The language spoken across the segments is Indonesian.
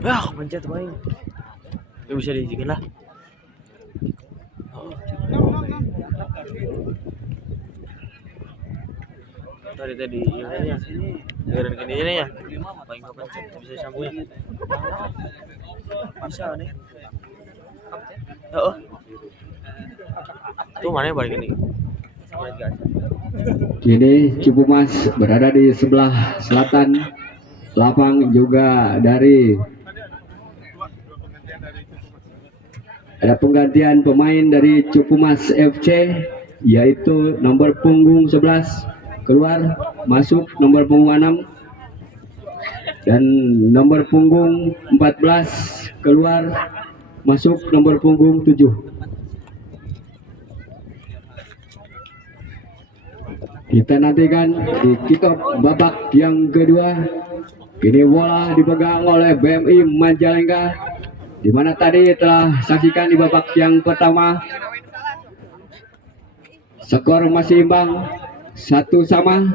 Ah, pencet main. Gak bisa diizinkan lah. Oh. Tadi ini ya. Biarin gini ya. Paling kau pencet bisa sambungnya. Bisa nih. Oh. Tuh mana balik ini? Kini Cipumas berada di sebelah selatan lapang juga dari ada penggantian pemain dari Cipumas FC yaitu nomor punggung 11 keluar masuk nomor punggung 6 dan nomor punggung 14 keluar masuk nomor punggung 7. Kita nantikan di kick off babak yang kedua. Kini bola dipegang oleh BMI Majalengka, di mana tadi telah saksikan di babak yang pertama skor masih imbang 1-1.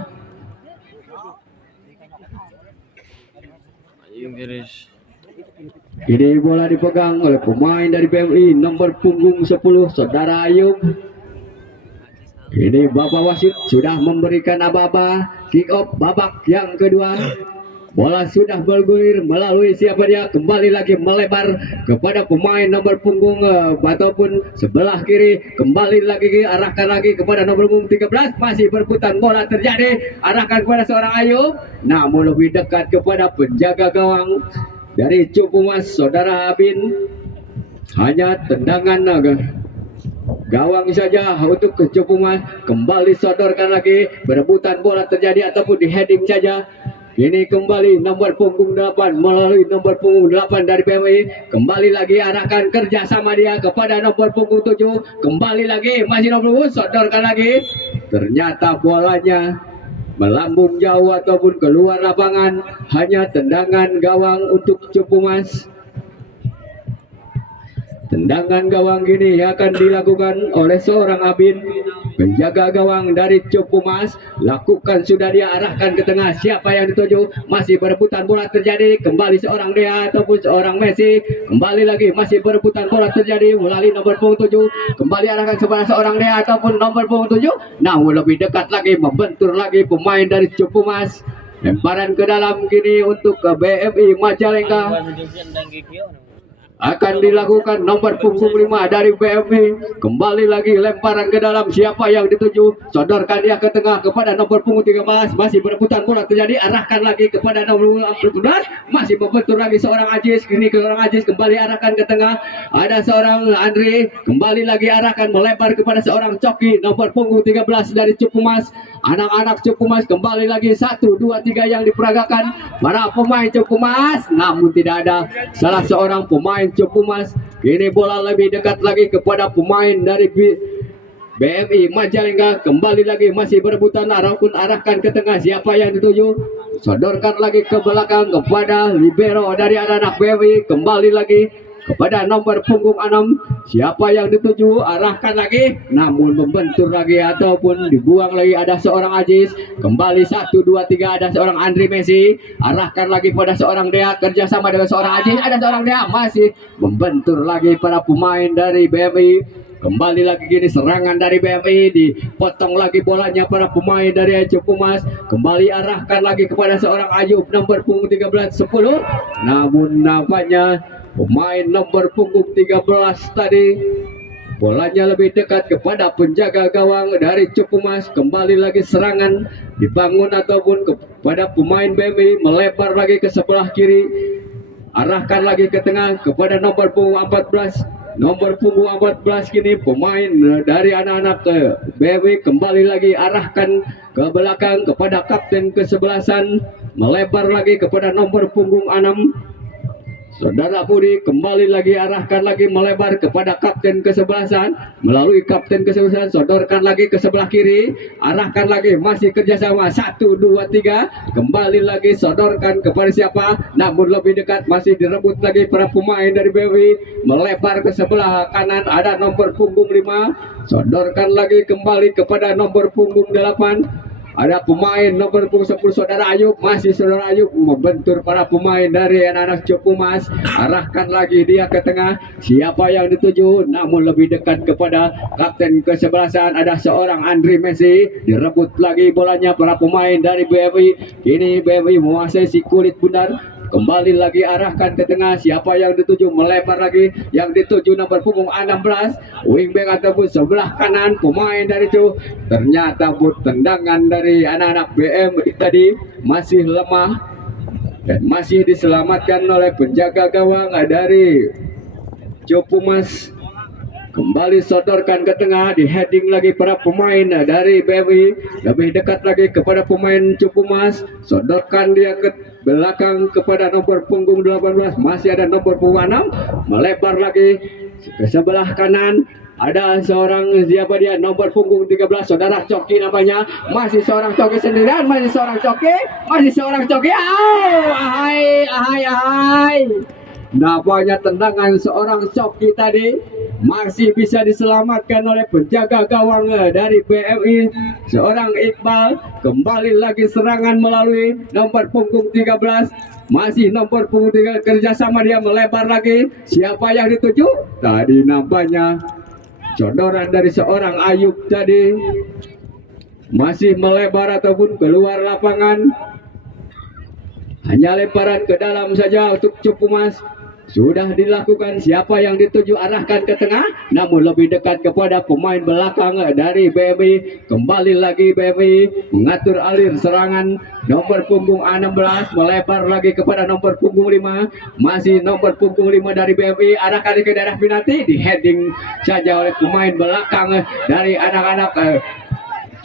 Ini bola dipegang oleh pemain dari BMI nomor punggung 10 Saudara Ayub. Ini Bapak wasit sudah memberikan aba-aba kick off babak yang kedua. Bola sudah bergulir melalui siapa dia, kembali lagi melebar kepada pemain nomor punggung ataupun sebelah kiri, kembali lagi arahkan lagi kepada nomor punggung 13, masih berputar bola terjadi, arahkan kepada seorang Ayub, namun lebih dekat kepada penjaga gawang dari Cipumas Saudara Abin. Hanya tendangan gawang saja untuk Cipumas, kembali sodorkan lagi, berebutan bola terjadi ataupun di heading saja. Ini kembali nomor punggung 8 melalui nomor punggung 8 dari PMI, kembali lagi arahkan kerjasama dia kepada nomor punggung 7, kembali lagi masih nomor punggung, sodorkan lagi, ternyata bolanya melambung jauh ataupun keluar lapangan. Hanya tendangan gawang untuk Cipumas. Tendangan gawang ini akan dilakukan oleh seorang Abin, penjaga gawang dari Cipumas. Lakukan, sudah dia arahkan ke tengah, siapa yang dituju, masih berebutan bola terjadi, kembali seorang dia ataupun seorang Messi, kembali lagi masih berebutan bola terjadi melalui nomor punggung 7, kembali arahkan kepada seorang dia ataupun nomor punggung 7, namun lebih dekat lagi, membentur lagi pemain dari Cipumas. Lemparan ke dalam kini untuk ke BMI Majalengka akan dilakukan nomor punggung 5 dari BMI, kembali lagi lemparan ke dalam, siapa yang dituju, sodorkan dia ke tengah kepada nomor punggung 13, masih berebutan bola terjadi, arahkan lagi kepada nomor 14, masih membentur lagi seorang Aziz, kini ke seorang Aziz, kembali arahkan ke tengah, ada seorang Andri, kembali lagi arahkan melebar kepada seorang Coki, nomor punggung 13 dari Cipumas. Anak-anak Cipumas kembali lagi 1, 2, 3 yang diperagakan para pemain Cipumas, namun tidak ada salah seorang pemain Cipumas. Kini bola lebih dekat lagi kepada pemain dari BMI Majalengka, kembali lagi masih berebutan, arahkan ke tengah, siapa yang dituju, sodorkan lagi ke belakang kepada libero dari anak-anak BMI, kembali lagi kepada nomor punggung 6, siapa yang dituju, arahkan lagi, namun membentur lagi ataupun dibuang lagi, ada seorang Aziz, kembali 1, 2, 3, ada seorang Andri Messi, arahkan lagi pada seorang Dea, kerjasama dengan seorang Aziz, ada seorang Dea, masih membentur lagi para pemain dari BMI. Kembali lagi gini serangan dari BMI, dipotong lagi bolanya para pemain dari Cipumas, kembali arahkan lagi kepada seorang Ayub nomor punggung 13 10, namun nampaknya pemain nomor punggung 13 tadi bolanya lebih dekat kepada penjaga gawang dari Cipumas. Kembali lagi serangan dibangun ataupun kepada pemain BMI, melebar lagi ke sebelah kiri, arahkan lagi ke tengah kepada nomor punggung 14. Nomor punggung 14 kini pemain dari anak-anak BMI, kembali lagi arahkan ke belakang kepada kapten kesebelasan, melebar lagi kepada nomor punggung 6. Saudara Budi, kembali lagi arahkan lagi melebar kepada kapten kesebelasan, melalui kapten kesebelasan, sodorkan lagi ke sebelah kiri, arahkan lagi, masih kerjasama 1, 2, 3, kembali lagi sodorkan kepada siapa, namun lebih dekat, masih direbut lagi para pemain dari BWI, melebar ke sebelah kanan, ada nomor punggung 5, sodorkan lagi kembali kepada nomor punggung 8, Ada pemain nomor punggung 10 saudara Ayub, masih saudara Ayub membentur para pemain dari anak-anak Copumas. Arahkan lagi dia ke tengah. Siapa yang dituju? Namun lebih dekat kepada kapten kesebelasan ada seorang Andri Messi. Direbut lagi bolanya para pemain dari BMI. Kini BMI menguasai si kulit bundar. Kembali lagi arahkan ke tengah. Siapa yang dituju? Melebar lagi. Yang dituju nomor punggung 16 wingback ataupun sebelah kanan pemain dari itu. Ternyata tendangan dari anak-anak BM tadi masih lemah dan masih diselamatkan oleh penjaga gawang dari Copumas. Kembali sodorkan ke tengah, di heading lagi para pemain dari BMI. Lebih dekat lagi kepada pemain Copumas. Sodorkan dia ke belakang kepada nomor punggung 18. Masih ada nomor punggung 6. Melebar lagi ke sebelah kanan. Ada seorang siapa dia nomor punggung 13 saudara Coki namanya. Masih seorang Coki sendirian. Masih seorang Coki. Masih seorang Coki. Ahai. Nampaknya tendangan seorang Coki tadi masih bisa diselamatkan oleh penjaga gawang dari BMI seorang Iqbal. Kembali lagi serangan melalui nomor punggung 13. Masih nomor punggung 3 kerjasama dia melebar lagi. Siapa yang dituju? Tadi nampaknya codoran dari seorang Ayub tadi masih melebar ataupun keluar lapangan. Hanya lemparan ke dalam saja untuk Copumas. Sudah dilakukan. Siapa yang dituju? Arahkan ke tengah. Namun lebih dekat kepada pemain belakang dari BMI. Kembali lagi BMI mengatur alir serangan. Nomor punggung 16 melebar lagi kepada nomor punggung 5. Masih nomor punggung 5 dari BMI. Arahkan ke daerah penalti. Di heading saja oleh pemain belakang dari anak-anak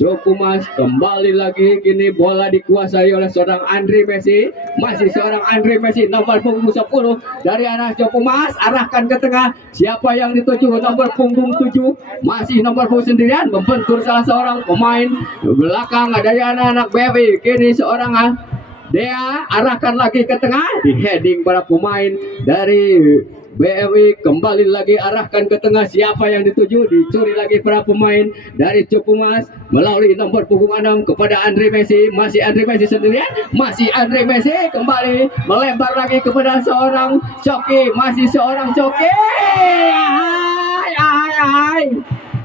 Copumas. Kembali lagi kini bola dikuasai oleh seorang Andri Messi. Masih seorang Andri Messi nomor punggung 10 dari anak Copumas. Arahkan ke tengah. Siapa yang dituju? Nomor punggung 7. Masih nomor punggung sendirian membentur salah seorang pemain belakang dari anak-anak BMI. Kini seorang dia arahkan lagi ke tengah. Di heading para pemain dari BMI. Kembali lagi arahkan ke tengah. Siapa yang dituju? Dicuri lagi para pemain dari Copumas melalui nomor punggung 6 kepada Andre Messi. Masih Andre Messi sendirian. Masih Andre Messi kembali melebar lagi kepada seorang Coki. Masih seorang Coki.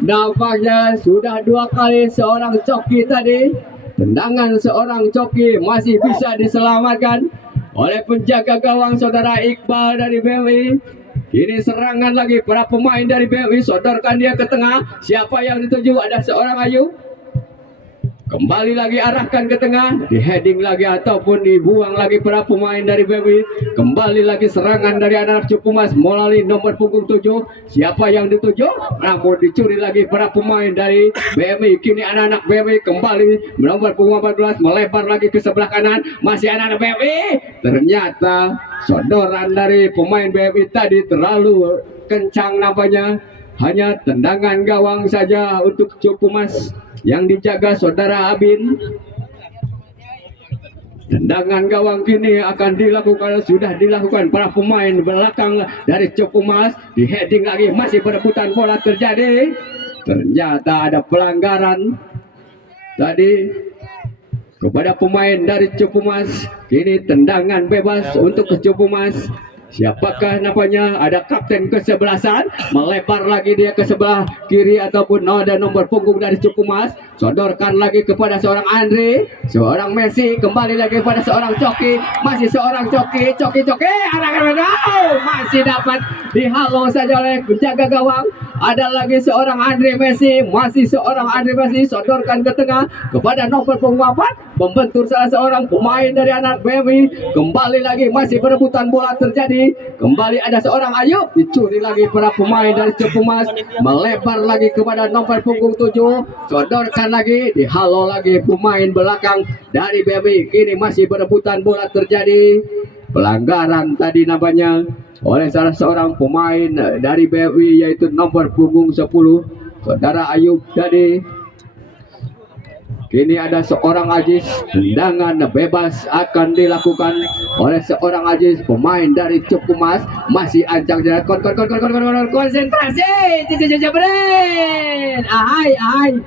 Nampaknya sudah 2 kali seorang Coki tadi. Tendangan seorang Coki masih bisa diselamatkan oleh penjaga gawang saudara Iqbal dari BMI. Ini serangan lagi para pemain dari BMI. Sodorkan dia ke tengah. Siapa yang dituju? Ada seorang Ayub. Kembali lagi arahkan ke tengah. Di heading lagi ataupun dibuang lagi para pemain dari BMI. Kembali lagi serangan dari anak Copumas melalui nomor punggung 7. Siapa yang dituju? Namun dicuri lagi para pemain dari BMI. Kini anak-anak BMI kembali nomor punggung 14 melebar lagi ke sebelah kanan. Masih anak-anak BMI. Ternyata sodoran dari pemain BMI tadi terlalu kencang nampaknya. Hanya tendangan gawang saja untuk Copumas yang dijaga saudara Abin. Tendangan gawang kini akan dilakukan, sudah dilakukan para pemain belakang dari Copumas. Di heading lagi, masih perebutan bola terjadi. Ternyata ada pelanggaran tadi kepada pemain dari Copumas. Kini tendangan bebas untuk Copumas. Siapakah namanya? Ada kapten kesebelasan. Melebar lagi dia ke sebelah kiri ataupun ada nomor punggung dari Copumas. Sodorkan lagi kepada seorang Andre. Seorang Messi. Kembali lagi kepada seorang Coki. Masih seorang Coki. Coki. Masih dapat dihalau saja oleh penjaga gawang. Ada lagi seorang Andre Messi. Masih seorang Andre Messi. Sodorkan ke tengah kepada nomor punggung 4. Membentur salah seorang pemain dari anak BMI. Kembali lagi masih perebutan bola terjadi. Kembali ada seorang Ayub. Dicuri lagi para pemain dari Copumas. Melebar lagi kepada nomor punggung 7. Sodorkan lagi. Dihalau lagi pemain belakang dari BMI. Kini masih perebutan bola terjadi. Pelanggaran tadi namanya oleh salah seorang pemain dari BMI yaitu nomor punggung 10 saudara Ayub tadi. Kini ada seorang Aziz. Tendangan bebas akan dilakukan oleh seorang Aziz, pemain dari Copumas. Masih ancang jalan konsentrasi. Ahai.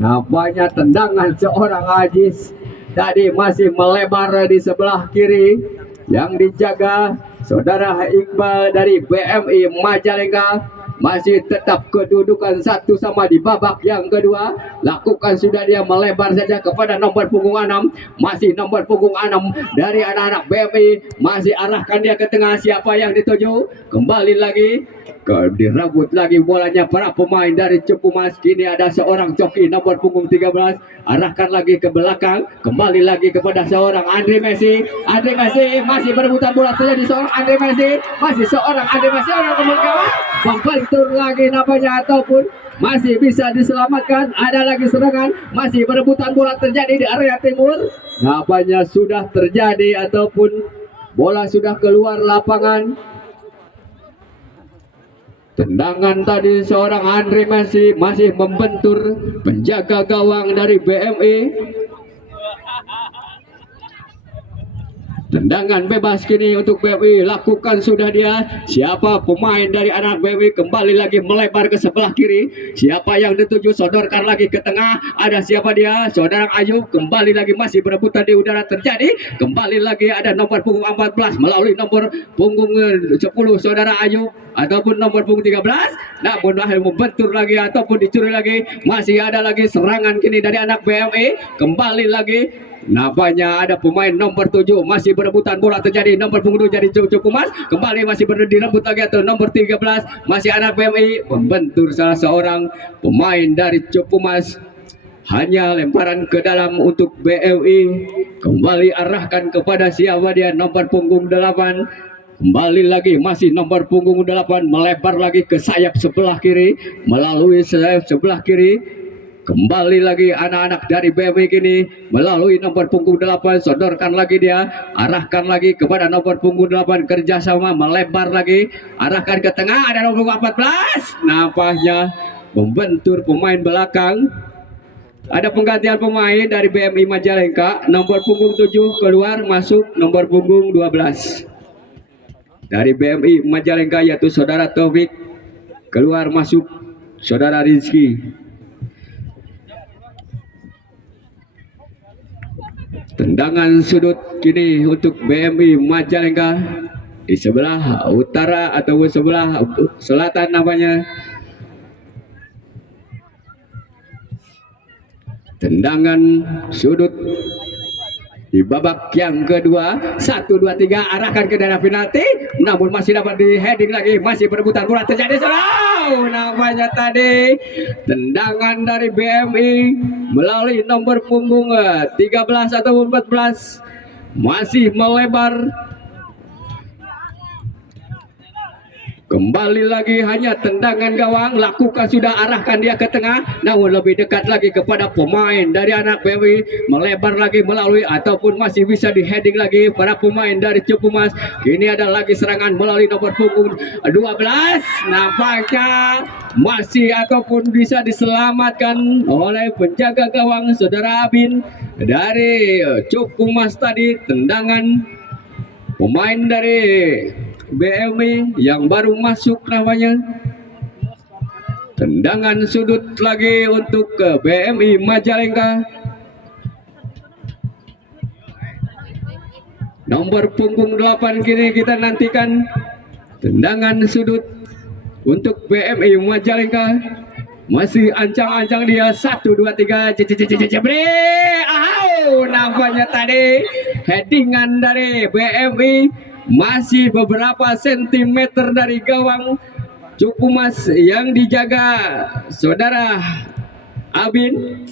Nampaknya tendangan seorang Ajis tadi masih melebar di sebelah kiri yang dijaga saudara Iqbal dari BMI Majalengka. Masih tetap kedudukan satu sama di babak yang kedua. Lakukan sudah dia melebar saja kepada nomor punggung 6. Masih nomor punggung 6 dari anak-anak BMI. Masih arahkan dia ke tengah. Siapa yang dituju? Kembali lagi direbut lagi bolanya para pemain dari Cepumas. Kini ada seorang coki nomor punggung 13. Arahkan lagi ke belakang. Kembali lagi kepada seorang Andre Messi. Andre Messi masih berebutan bola, terjadi seorang Andre Messi. Masih seorang Andre Messi, orang kemudian membentur lagi namanya ataupun masih bisa diselamatkan. Ada lagi serangan, masih berebutan bola terjadi di area timur. Nampaknya sudah terjadi ataupun bola sudah keluar lapangan. Tendangan tadi seorang Andre Messi masih membentur penjaga gawang dari BMI. Tendangan bebas kini untuk BMI, lakukan sudah dia. Siapa pemain dari anak BMI? Kembali lagi melebar ke sebelah kiri. Siapa yang dituju? Sodorkan lagi ke tengah. Ada siapa dia? Saudara Ayub. Kembali lagi masih berebutan di udara terjadi. Kembali lagi ada nomor punggung 14 melalui nomor punggung 10 saudara Ayub ataupun nomor punggung 13. Namun membentur lagi ataupun dicuri lagi. Masih ada lagi serangan kini dari anak BMI. Kembali lagi. Nampaknya ada pemain nomor 7 masih berebutan bola terjadi nomor punggung 2 jadi Cepumas. Kembali masih direbut lagi atau nomor 13 masih anak BMI membentur salah seorang pemain dari Cepumas. Hanya lemparan ke dalam untuk BMI. Kembali arahkan kepada siapa dia, nomor punggung 8. Kembali lagi masih nomor punggung 8 melebar lagi ke sayap sebelah kiri melalui sayap sebelah kiri. Kembali lagi anak-anak dari BMI kini melalui nomor punggung 8. Sodorkan lagi dia. Arahkan lagi kepada nomor punggung 8. Kerjasama melebar lagi. Arahkan ke tengah. Ada nomor 14. Nampaknya membentur pemain belakang. Ada penggantian pemain dari BMI Majalengka. Nomor punggung 7 keluar masuk nomor punggung 12. Dari BMI Majalengka yaitu saudara Taufik. Keluar masuk saudara Rizky. Tendangan sudut kini untuk BMI Majalengka di sebelah utara atau sebelah selatan namanya. Tendangan sudut di babak yang kedua. 1, 2, 3 arahkan ke daerah penalti. Namun masih dapat di heading lagi. Masih berebutan bola terjadi. Namanya tadi tendangan dari BMI melalui nomor punggung 13 atau 14 masih melebar. Kembali lagi hanya tendangan gawang. Lakukan sudah, arahkan dia ke tengah. Namun lebih dekat lagi kepada pemain dari anak BMI. Melebar lagi melalui ataupun masih bisa di heading lagi para pemain dari Cepumas. Kini ada lagi serangan melalui nomor punggung 12. Nampaknya masih ataupun bisa diselamatkan oleh penjaga gawang saudara Abin dari Cepumas tadi. Tendangan pemain dari BMI yang baru masuk namanya. Tendangan sudut lagi untuk BMI Majalengka. Nomor punggung 8 kini kita nantikan. Tendangan sudut untuk BMI Majalengka. Masih ancang-ancang dia. 1, 2, 3 nampaknya tadi headingan dari BMI. Masih beberapa sentimeter dari gawang Cepumas yang dijaga saudara Abin.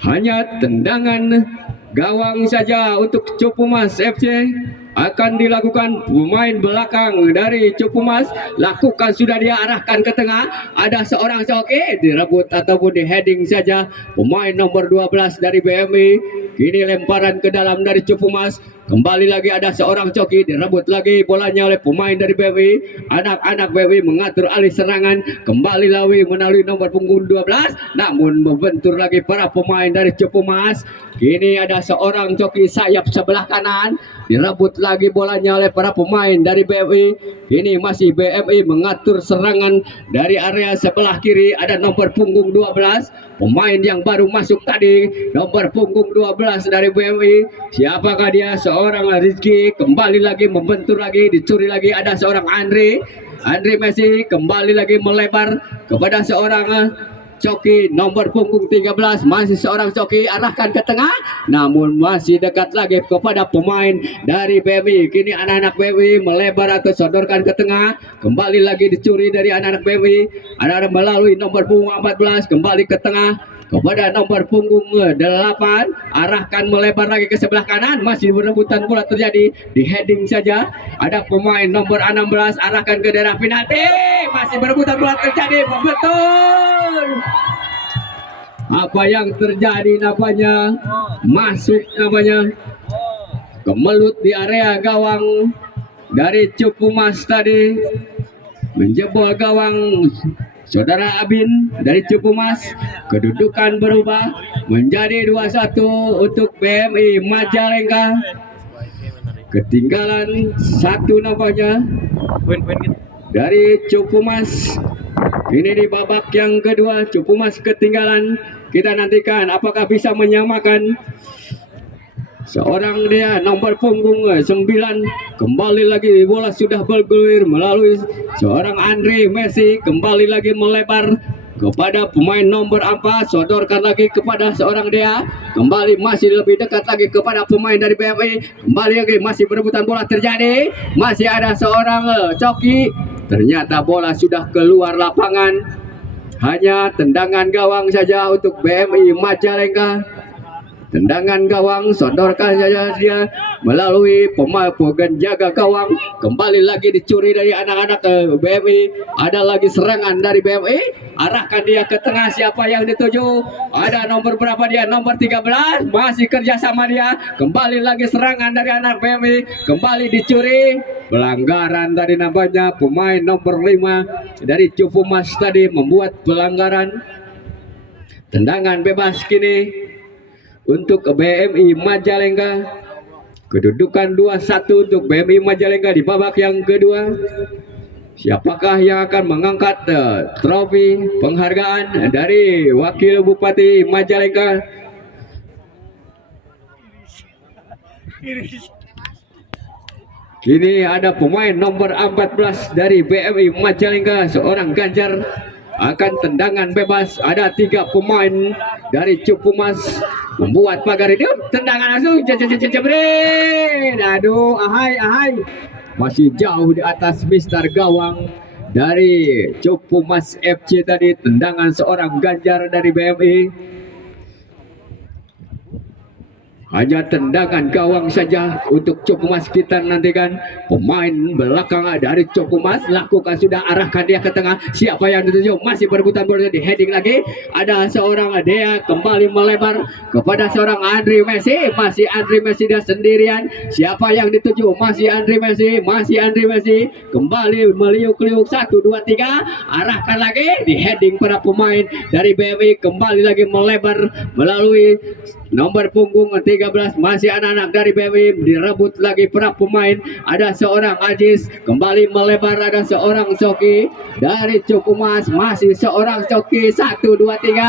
Hanya tendangan gawang saja untuk Cepumas FC akan dilakukan pemain belakang dari Cepumas. Lakukan sudah dia, arahkan ke tengah. Ada seorang coki direbut ataupun di heading saja pemain nomor 12 dari BMI. Kini lemparan ke dalam dari Cepumas. Kembali lagi ada seorang coki direbut lagi bolanya oleh pemain dari BMI. Anak-anak BMI mengatur alih serangan. Kembali lagi melalui nomor punggung 12. Namun membentur lagi para pemain dari Cepumas. Kini ada seorang coki sayap sebelah kanan. Direbut lagi bolanya oleh para pemain dari BMI. Kini masih BMI mengatur serangan dari area sebelah kiri. Ada nomor punggung 12. Pemain yang baru masuk tadi. Nomor punggung 12 dari BMI. Siapakah dia? Seorang Rizky. Kembali lagi membentur lagi. Dicuri lagi. Ada seorang Andre Messi. Kembali lagi melebar kepada seorang coki nomor punggung 13. Masih seorang coki, arahkan ke tengah, namun masih dekat lagi kepada pemain dari BMI. Kini anak-anak BMI melebar atau sodorkan ke tengah, kembali lagi dicuri dari anak-anak BMI. Anak-anak melalui nomor punggung 14 kembali ke tengah kepada nomor punggung 8, arahkan melebar lagi ke sebelah kanan. Masih berebutan bola terjadi di heading saja. Ada pemain nomor 16, arahkan ke daerah penalti. Masih berebutan bola terjadi, betul. Apa yang terjadi namanya masuk namanya kemelut di area gawang dari Cupumas tadi, menjebol gawang saudara Abin dari Cupumas. Kedudukan berubah menjadi 2-1 untuk BMI Majalengka. Ketinggalan 1 namanya dari Cupumas. Ini di babak yang kedua, Cupumas ketinggalan. Kita nantikan apakah bisa menyamakan. Seorang dia nomor punggung 9, kembali lagi bola sudah bergulir melalui seorang Andre Messi, kembali lagi melebar kepada pemain nomor 4, sodorkan lagi kepada seorang dia, kembali masih lebih dekat lagi kepada pemain dari BMI, kembali lagi masih berebutan bola terjadi, masih ada seorang coki, ternyata bola sudah keluar lapangan, hanya tendangan gawang saja untuk BMI Majalengka. Tendangan gawang, sodorkan saja dia melalui penjaga gawang. Kembali lagi dicuri dari anak-anak BMI. Ada lagi serangan dari BMI. Arahkan dia ke tengah, siapa yang dituju? Ada nomor berapa dia? Nomor 13. Masih kerjasama dia. Kembali lagi serangan dari anak BMI. Kembali dicuri. Pelanggaran tadi namanya pemain nomor 5 dari Cupumas tadi membuat pelanggaran. Tendangan bebas kini untuk BMI Majalengka. Kedudukan 2-1 untuk BMI Majalengka di babak yang kedua. Siapakah yang akan mengangkat trofi penghargaan dari Wakil Bupati Majalengka? Kini ada pemain nomor 14 dari BMI Majalengka, seorang Ganjar, akan tendangan bebas. Ada 3 pemain dari Cupumas membuat pagar itu, tendangan langsung jebret. Aduh, ahai masih jauh di atas Mister Gawang dari Cupumas FC tadi. Tendangan seorang Ganjar dari BMI. Hanya tendangan gawang saja untuk Cupumas. Kita nantikan pemain belakang dari Cupumas lakukan, sudah arahkan dia ke tengah, siapa yang dituju? Masih berebutan bola di heading lagi. Ada seorang dia kembali melebar kepada seorang Andre Messi. Masih Andre Messi dia sendirian, siapa yang dituju? Masih Andre Messi, kembali meliuk-liuk 1 2 3, arahkan lagi di heading para pemain dari BMI. Kembali lagi melebar melalui nomor punggung 13, masih anak-anak dari BMI, direbut lagi para pemain. Ada seorang Aziz, kembali melebar, ada seorang Coki dari Cupumas, masih seorang Coki, 1 2 3.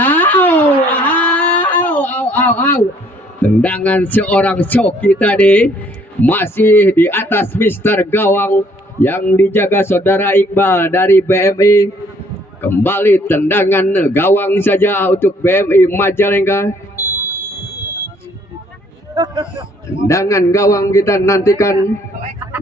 Tendangan seorang Coki tadi masih di atas Mister Gawang yang dijaga saudara Iqbal dari BMI. Kembali tendangan gawang saja untuk BMI Majalengka. Tendangan gawang kita nantikan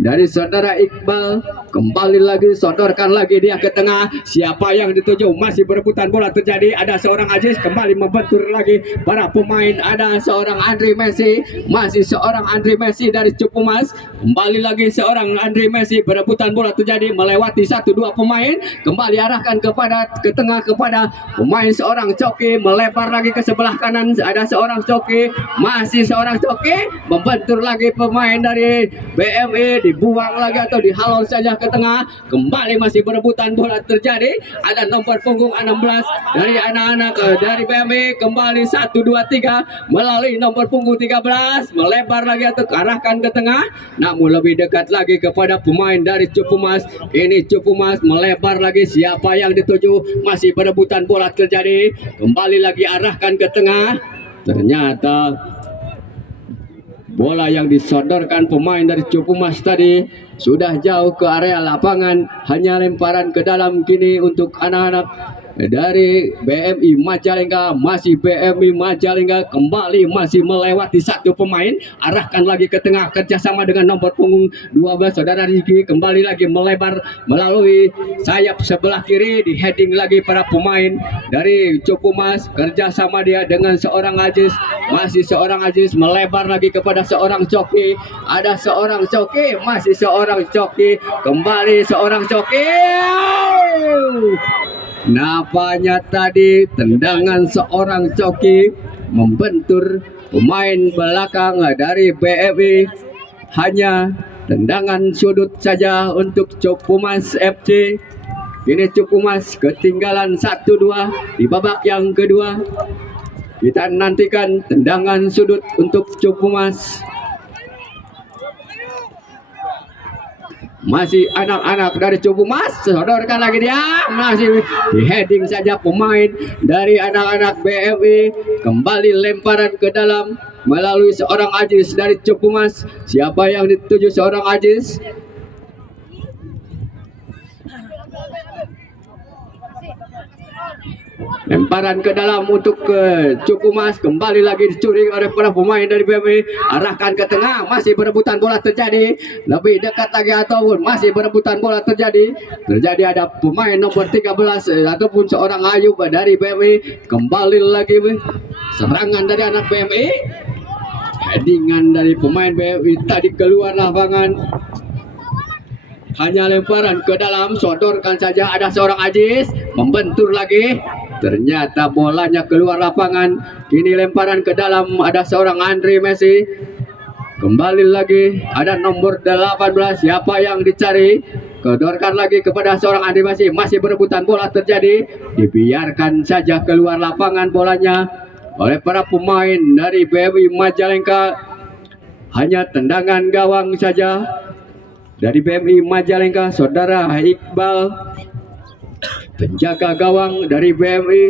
dari saudara Iqbal. Kembali lagi sodorkan lagi dia ke tengah, siapa yang dituju? Masih berebutan bola terjadi. Ada seorang Aziz kembali membentur lagi para pemain. Ada seorang Andre Messi, masih seorang Andre Messi dari Cupumas. Kembali lagi seorang Andre Messi, berebutan bola terjadi melewati 1 2 pemain. Kembali arahkan ke tengah kepada pemain seorang Coki, melebar lagi ke sebelah kanan. Ada seorang Coki, masih seorang Coki membentur lagi pemain dari BMI, dibuang lagi atau dihalau saja ke tengah. Kembali masih berebutan bola terjadi. Ada nomor punggung 16 dari anak-anak dari BMI, kembali 1 2 3 melalui nomor punggung 13, melebar lagi atau arahkan ke tengah, namun lebih dekat lagi kepada pemain dari Cupumas. Ini Cupumas melebar lagi, siapa yang dituju, masih berebutan bola terjadi. Kembali lagi arahkan ke tengah. Ternyata bola yang disodorkan pemain dari Cupumas tadi sudah jauh ke area lapangan, hanya lemparan ke dalam kini untuk anak-anak dari BMI Majalengka. Masih BMI Majalengka kembali masih melewati satu pemain, arahkan lagi ke tengah kerjasama dengan nomor punggung 12 saudara Rizky, kembali lagi melebar melalui sayap sebelah kiri, di heading lagi para pemain dari Cupumas, kerjasama dia dengan seorang Aziz, masih seorang Aziz melebar lagi kepada seorang Coki, ada seorang Coki, masih seorang Coki, kembali seorang Coki. Napanya tadi tendangan seorang Coki membentur pemain belakang dari BMI, hanya tendangan sudut saja untuk Cupumas FC. Ini Cupumas ketinggalan 1-2 di babak yang kedua. Kita nantikan tendangan sudut untuk Cupumas. Masih anak-anak dari Cupumas, sodorkan lagi dia, masih di heading saja pemain dari anak-anak BMI, kembali lemparan ke dalam melalui seorang Aziz dari Cupumas. Siapa yang dituju seorang Aziz? Lemparan ke dalam untuk Cupumas, kembali lagi dicuri oleh para pemain dari BMI, arahkan ke tengah, masih berebutan bola terjadi, lebih dekat lagi ataupun masih berebutan bola terjadi ada pemain nomor 13 ataupun seorang Ayub dari BMI, kembali lagi serangan dari anak BMI, headingan dari pemain BMI tadi keluar lapangan, hanya lemparan ke dalam, sodorkan saja, ada seorang Aziz membentur lagi, ternyata bolanya keluar lapangan. Kini lemparan ke dalam, ada seorang Andri Messi, kembali lagi ada nomor 18, siapa yang dicari, kedorkan lagi kepada seorang Andri Messi, masih berebutan bola terjadi, dibiarkan saja keluar lapangan bolanya oleh para pemain dari BMI Majalengka. Hanya tendangan gawang saja dari BMI Majalengka, saudara Iqbal, penjaga gawang dari BMI,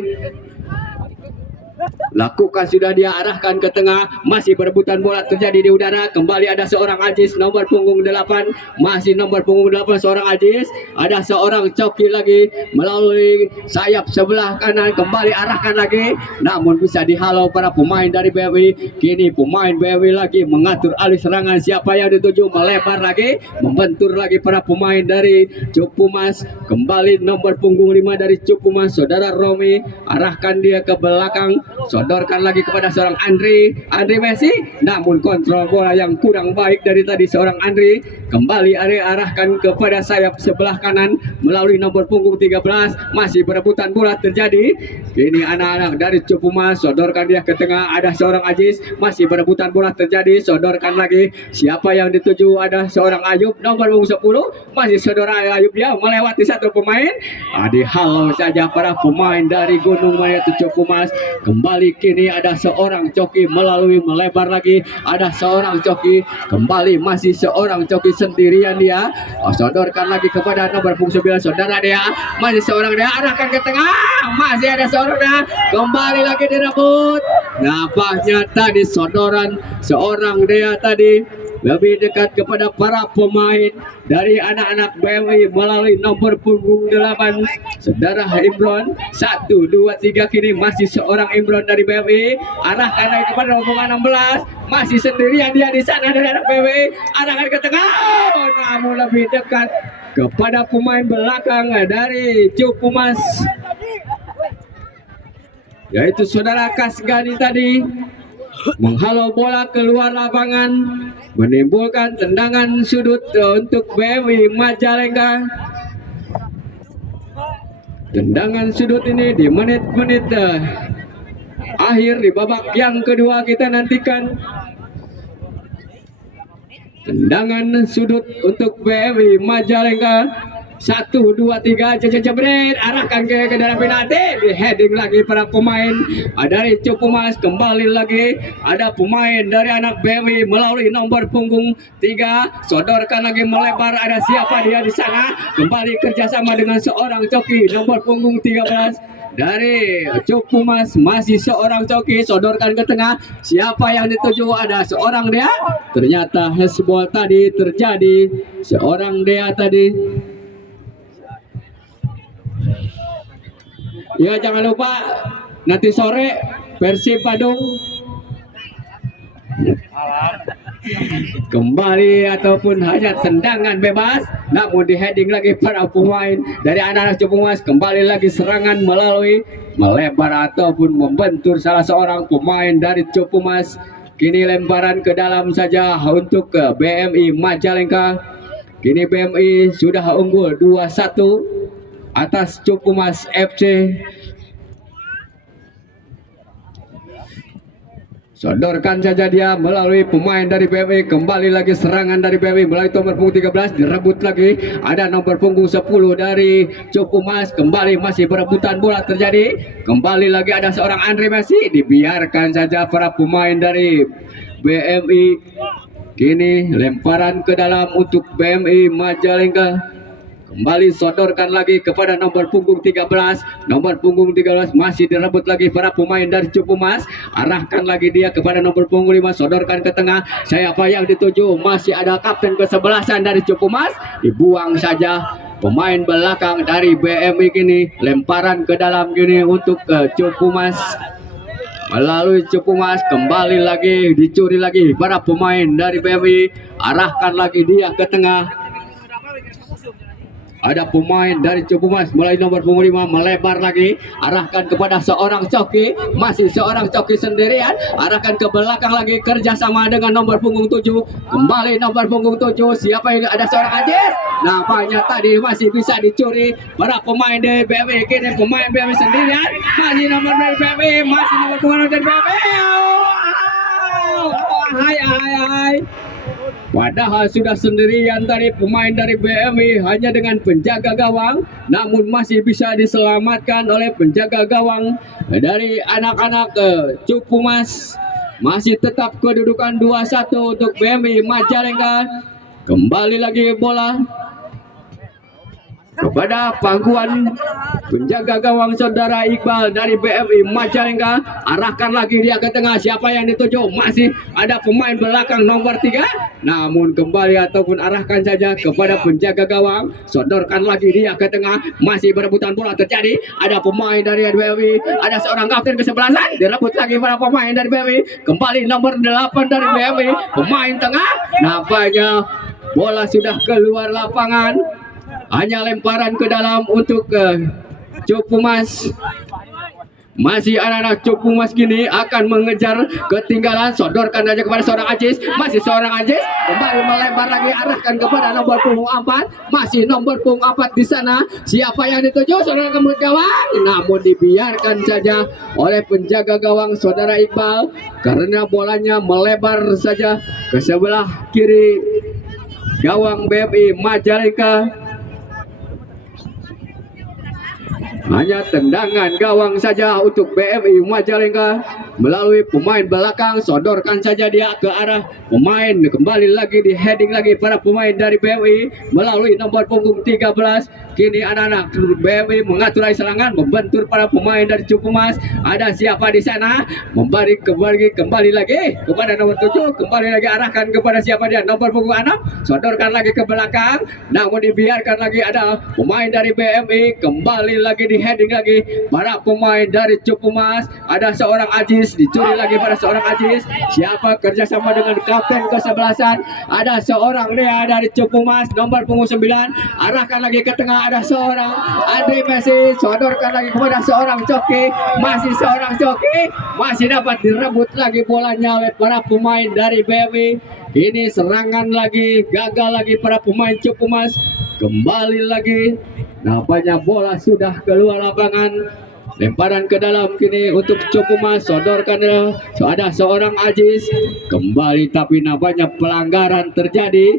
lakukan, sudah dia arahkan ke tengah, masih berebutan bola terjadi di udara, kembali ada seorang Aziz nomor punggung 8, masih nomor punggung 8 seorang Aziz, ada seorang Coki lagi melalui sayap sebelah kanan, kembali arahkan lagi, namun bisa dihalau para pemain dari BMI. Kini pemain BMI lagi mengatur alih serangan, siapa yang dituju, melebar lagi, membentur lagi para pemain dari Cupumas, kembali nomor punggung 5 dari Cupumas, saudara Romi, arahkan dia ke belakang, sodorkan lagi kepada seorang Andri Messi, namun kontrol bola yang kurang baik dari tadi seorang Andri, kembali arahkan kepada sayap sebelah kanan melalui nomor punggung 13, masih berebutan bola terjadi. Ini anak-anak dari Cupumas, sodorkan dia ke tengah, ada seorang Aziz, masih berebutan bola terjadi, sodorkan lagi, siapa yang dituju, ada seorang Ayub nomor punggung 10, masih saudara Ayub, dia melewati satu pemain, dihalau saja para pemain dari Gunung Maya Cupumas. Kembali kini ada seorang Coki melalui, melebar lagi, ada seorang Coki, kembali masih seorang Coki sendirian dia, sodorkan lagi kepada nomor punggung 9 saudara dia, masih seorang dia, arahkan ke tengah, masih ada seorang dia, kembali lagi direbut. Nampaknya tadi sodoran seorang dia tadi lebih dekat kepada para pemain dari anak-anak BMI melalui nomor punggung 8 saudara Imron, 1 2 3, kini masih seorang Imron dari BMI, arahkan lagi kepada nomor 16, masih sendirian dia di sana dari anak BMI, arahkan ke tengah, namun lebih dekat kepada pemain belakang dari Cupumas, yaitu saudara Kasgani tadi, menghalau bola keluar lapangan, menimbulkan tendangan sudut untuk BMI Majalengka. Tendangan sudut ini di menit-menit akhir di babak yang kedua, kita nantikan Tendangan sudut untuk BMI Majalengka. 1, 2, 3 jebret, arahkan ke dalam penalti, di heading lagi para pemain dari Cupumas. Kembali lagi ada pemain dari anak BMI melalui nomor punggung 3, sodorkan lagi melebar. Ada siapa dia di sana? Kembali kerjasama dengan seorang coki nomor punggung 13 dari Cupumas, masih seorang coki, sodorkan ke tengah. Siapa yang dituju? Ada seorang dia. Ternyata hezbol tadi terjadi, seorang dia tadi. Ya, jangan lupa nanti sore Persib Bandung kembali ataupun hanya tendangan bebas, namun di heading lagi para pemain dari anak-anak Cupumas. Kembali lagi serangan melalui melebar ataupun membentur salah seorang pemain dari Cupumas. Kini lemparan ke dalam saja untuk ke BMI Majalengka. Kini BMI sudah unggul 2-1 atas Cupumas FC. Sodorkan saja dia melalui pemain dari BMI. Kembali lagi serangan dari BMI melalui nomor punggung 13, direbut lagi. Ada nomor punggung 10 dari Cupumas. Kembali masih berebutan bola terjadi. Kembali lagi ada seorang Andre Messi. Dibiarkan saja para pemain dari BMI. Kini lemparan ke dalam untuk BMI Majalengka. Kembali sodorkan lagi kepada nomor punggung 13. Nomor punggung 13 masih direbut lagi para pemain dari Cupumas. Arahkan lagi dia kepada nomor punggung 5. Sodorkan ke tengah. Siapa yang dituju? Masih ada kapten ke-11 dari Cupumas. Dibuang saja pemain belakang dari BMI. Kini lemparan ke dalam gini untuk Cupumas. Melalui Cupumas kembali lagi dicuri lagi para pemain dari BMI. Arahkan lagi dia ke tengah. Ada pemain dari Cupumas mulai nomor punggung 5 melebar lagi, arahkan kepada seorang coki, masih seorang coki sendirian, arahkan ke belakang lagi kerjasama dengan nomor punggung 7. Kembali nomor punggung 7, siapa ini? Ada seorang Ajis. Nampaknya tadi masih bisa dicuri para pemain dari BMI. Kini pemain BMI sendirian, masih nomor dari BMI, masih nomor punggung dari BMI. Hai. Padahal sudah sendirian tadi pemain dari BMI hanya dengan penjaga gawang, namun masih bisa diselamatkan oleh penjaga gawang dari anak-anak Cupumas. Masih tetap kedudukan 2-1 untuk BMI Majalengka. Kembali lagi bola kepada pangkuan penjaga gawang saudara Iqbal dari BMI Majalengka. Arahkan lagi dia ke tengah. Siapa yang dituju? Masih ada pemain belakang nomor 3, namun kembali ataupun arahkan saja kepada penjaga gawang. Sodorkan lagi dia ke tengah. Masih berebutan bola terjadi. Ada pemain dari BMI, ada seorang kapten ke-11, direbut lagi para pemain dari BMI. Kembali nomor 8 dari BMI, pemain tengah. Nampaknya bola sudah keluar lapangan. Hanya lemparan ke dalam untuk Cupumas. Masih anak-anak Cupumas kini akan mengejar ketinggalan. Sodorkan aja kepada seorang Ajis. Masih seorang Ajis. Kembali melebar lagi, arahkan kepada nomor punggung 4. Masih nomor punggung 4 di sana. Siapa yang dituju? Saudara kemudian gawang. Namun dibiarkan saja oleh penjaga gawang saudara Iqbal, karena bolanya melebar saja ke sebelah kiri gawang BMI Majalengka. Hanya tendangan gawang saja untuk BMI Majalengka melalui pemain belakang. Sodorkan saja dia ke arah pemain. Kembali lagi di heading lagi para pemain dari BMI melalui nomor punggung 13. Kini anak-anak BMI mengatur serangan, membentur para pemain dari Cupumas. Ada siapa di sana? Kembali lagi kepada nomor 7. Kembali lagi arahkan kepada siapa dia? Nomor punggung 6. Sodorkan lagi ke belakang. Namun dibiarkan lagi ada pemain dari BMI. Kembali lagi di heading lagi para pemain dari Cupumas. Ada seorang Ajis, dicuri lagi pada seorang Ajis. Siapa? Kerjasama dengan kapten ke-11. Ada seorang dia dari Cupumas nomor punggung 9. Arahkan lagi ke tengah. Ada seorang Andre Messi. Sodorkan lagi kepada seorang coki. Masih seorang coki. Masih dapat direbut lagi bolanya oleh para pemain dari BMI. Ini serangan lagi, gagal lagi para pemain Cupumas. Kembali lagi. Nampaknya bola sudah keluar lapangan. Lemparan ke dalam kini untuk Cupumas, sodorkan ada seorang Ajis kembali, tapi namanya pelanggaran terjadi,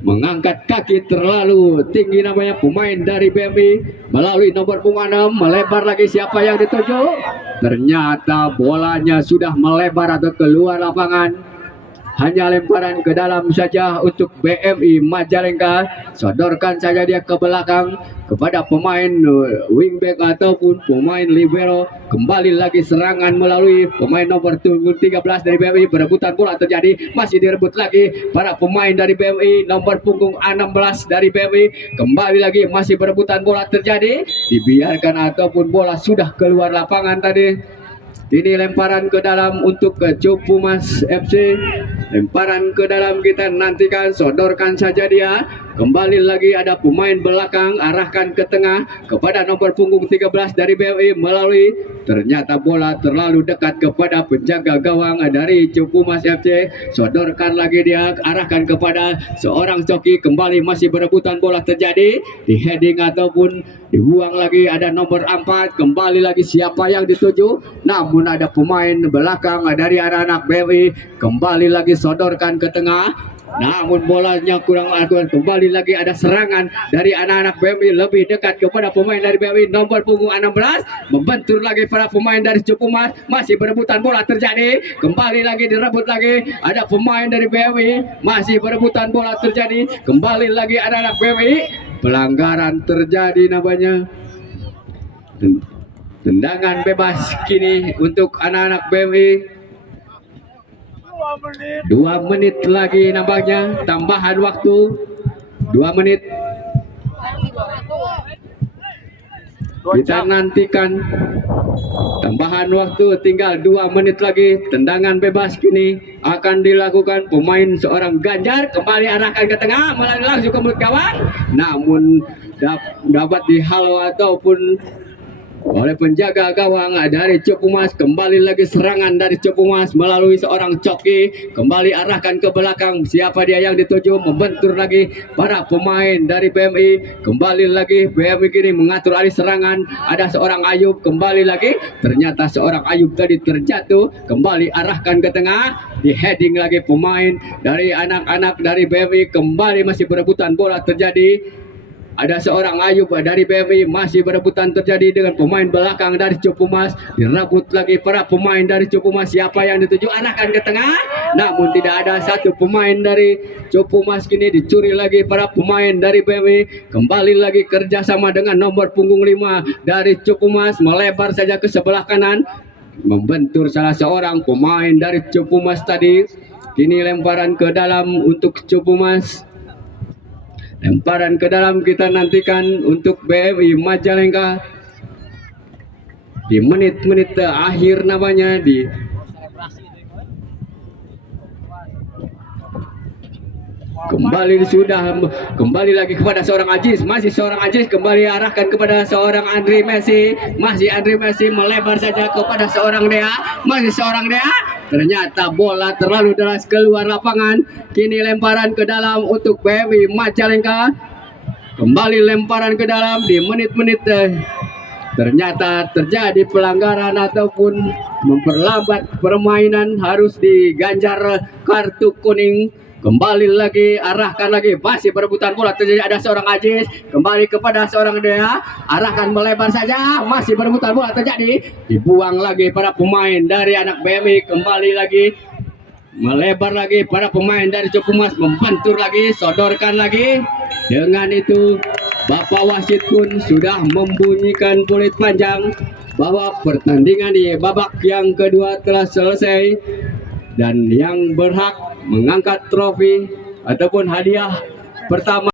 mengangkat kaki terlalu tinggi namanya pemain dari BMI melalui nomor punggung 6, melebar lagi, siapa yang dituju? Ternyata bolanya sudah melebar atau keluar lapangan. Hanya lemparan ke dalam saja untuk BMI Majalengka. Sodorkan saja dia ke belakang kepada pemain wingback ataupun pemain libero. Kembali lagi serangan melalui pemain nomor 13 dari BMI. Perebutan bola terjadi, masih direbut lagi para pemain dari BMI. Nomor punggung 16 dari BMI kembali lagi, masih perebutan bola terjadi, dibiarkan ataupun bola sudah keluar lapangan tadi. Ini lemparan ke dalam untuk ke Cupumas FC. Lemparan ke dalam kita nantikan, sodorkan saja dia. Kembali lagi ada pemain belakang, arahkan ke tengah kepada nomor punggung 13 dari BMI melalui, ternyata bola terlalu dekat kepada penjaga gawang dari Cupumas FC. Sodorkan lagi dia, arahkan kepada seorang joki, kembali masih berebutan bola terjadi, di heading ataupun dibuang lagi, ada nomor 4, kembali lagi siapa yang dituju, namun ada pemain belakang dari anak-anak BMI, kembali lagi sodorkan ke tengah, namun bolanya kurang akurat. Kembali lagi ada serangan dari anak-anak BMI lebih dekat kepada pemain dari BMI nomor punggung 16, membentur lagi para pemain dari Cupumas, masih berebutan bola terjadi, kembali lagi direbut lagi, ada pemain dari BMI, masih berebutan bola terjadi, kembali lagi anak-anak BMI, pelanggaran terjadi namanya. Tendangan bebas kini untuk anak-anak BMI. 2 menit lagi nampaknya, tambahan waktu 2 menit. Kita nantikan tambahan waktu, tinggal 2 menit lagi. Tendangan bebas kini akan dilakukan pemain seorang Ganjar, kembali arahkan ke tengah melalui langsung ke mulut gawang, namun dapat dihalau ataupun oleh penjaga gawang dari Cupumas. Kembali lagi serangan dari Cupumas melalui seorang coki, kembali arahkan ke belakang, siapa dia yang dituju, membentur lagi para pemain dari BMI. Kembali lagi BMI kini mengatur alih serangan, ada seorang Ayub, kembali lagi, ternyata seorang Ayub tadi terjatuh, kembali arahkan ke tengah, di heading lagi pemain dari anak-anak dari BMI, kembali masih berebutan bola terjadi. Ada seorang Ayub dari BMI, masih berebutan terjadi dengan pemain belakang dari Cupumas, direbut lagi para pemain dari Cupumas, siapa yang dituju, arahkan ke tengah, namun tidak ada satu pemain dari Cupumas, kini dicuri lagi para pemain dari BMI. Kembali lagi kerjasama dengan nomor punggung 5 dari Cupumas, melebar saja ke sebelah kanan, membentur salah seorang pemain dari Cupumas tadi. Kini lemparan ke dalam untuk Cupumas. Lemparan ke dalam kita nantikan untuk BMI Majalengka di menit-menit akhir namanya, di kembali lagi kepada seorang Ajis, masih seorang Ajis, kembali arahkan kepada seorang Andri Messi, masih Andri Messi, melebar saja kepada seorang Dea, masih seorang Dea, ternyata bola terlalu deras keluar lapangan. Kini lemparan ke dalam untuk BMI Majalengka, kembali lemparan ke dalam di menit-menit ternyata terjadi pelanggaran ataupun memperlambat permainan, harus diganjar kartu kuning. Kembali lagi, arahkan lagi, masih berebutan bola terjadi, ada seorang Ajis, kembali kepada seorang Dea, arahkan melebar saja, masih berebutan bola terjadi, dibuang lagi para pemain dari anak BMI, kembali lagi melebar lagi para pemain dari Cupumas, membentur lagi, sodorkan lagi. Dengan itu Bapak wasit pun sudah membunyikan peluit panjang bahwa pertandingan di babak yang kedua telah selesai, dan yang berhak mengangkat trofi ataupun hadiah pertama